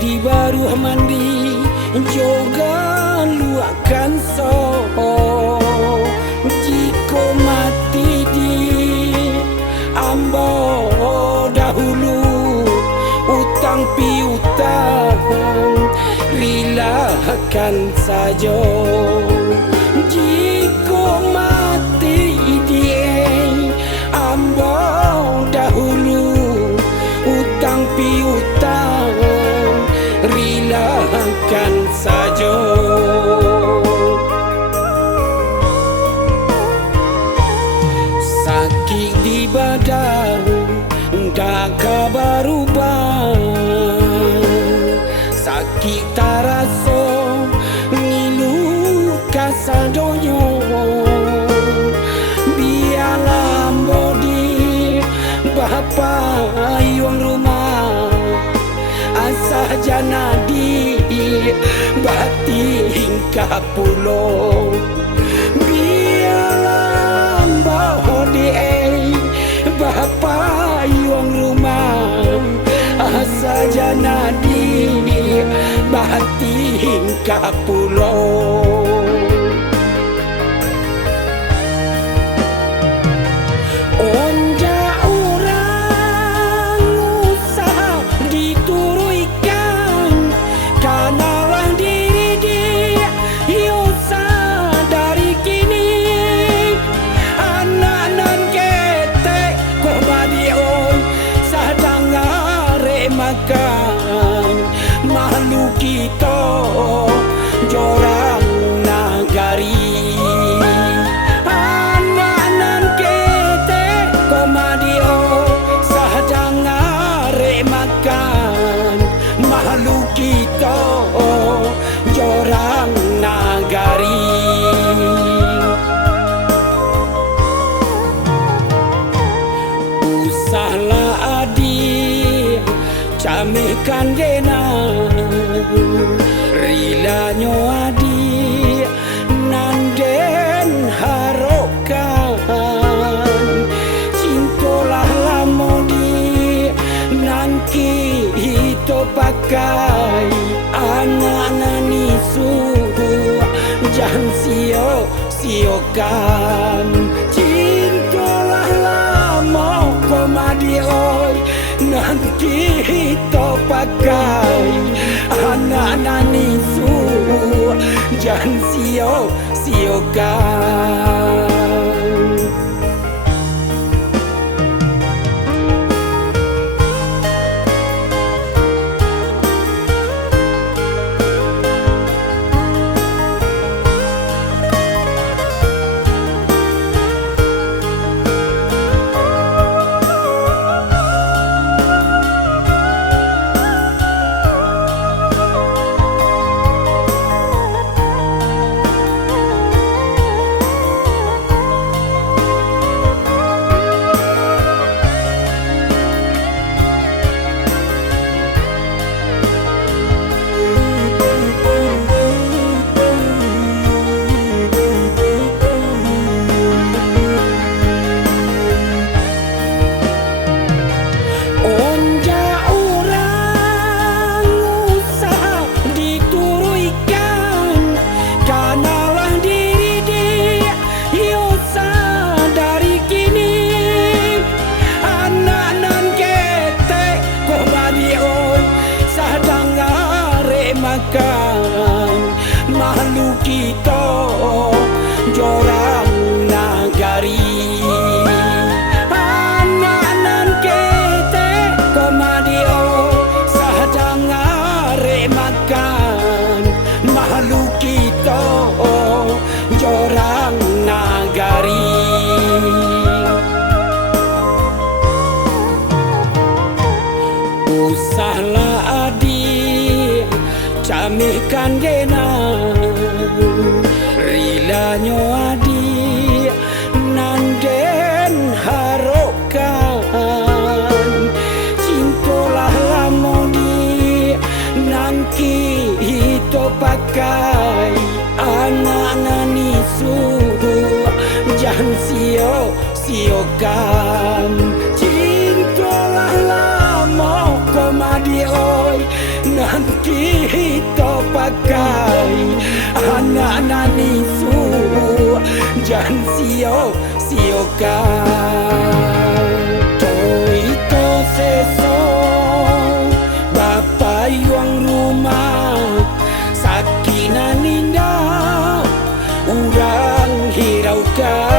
di baru mandi juga luakan soho jika mati di ambo dahulu utang piutang rilakan saja jika mati di ambo dahulu utang piutang rilakan saja. Sakit di badan dah kabar ubah, sakit taraso ngilu kasadonyo biarlah bodi bapa yung rumah asa janadi bating kapulo biarlah bodi bapa yung rumah asa janadi bating kapulo. Makhluk kita jorang nagari anak-anak kete komadio sadang are makan makhluk kita jorang nagari. Usahlah adik camihkan dena rilanyo adi nanden harokan cintolah lamodi nangki hito pakai anak nanisu jangan siokan cintolah lamo komadioi nanti hito pakai anak nanisu jangan siokan. Makhluk kita jorang nagari anak-anak kete komadio sadang are makan makhluk kita jorang nagari. Usahlah adik camihkan dena rilanyo adi nanden harokan cintolah lamodi nangki hito pakai anak nanisu jangan siokan cintolah lamo komadioi nanti kita pakai anak nani su jan sio kau toito seso bapa yuang rumah sakina ninda urang hiraukan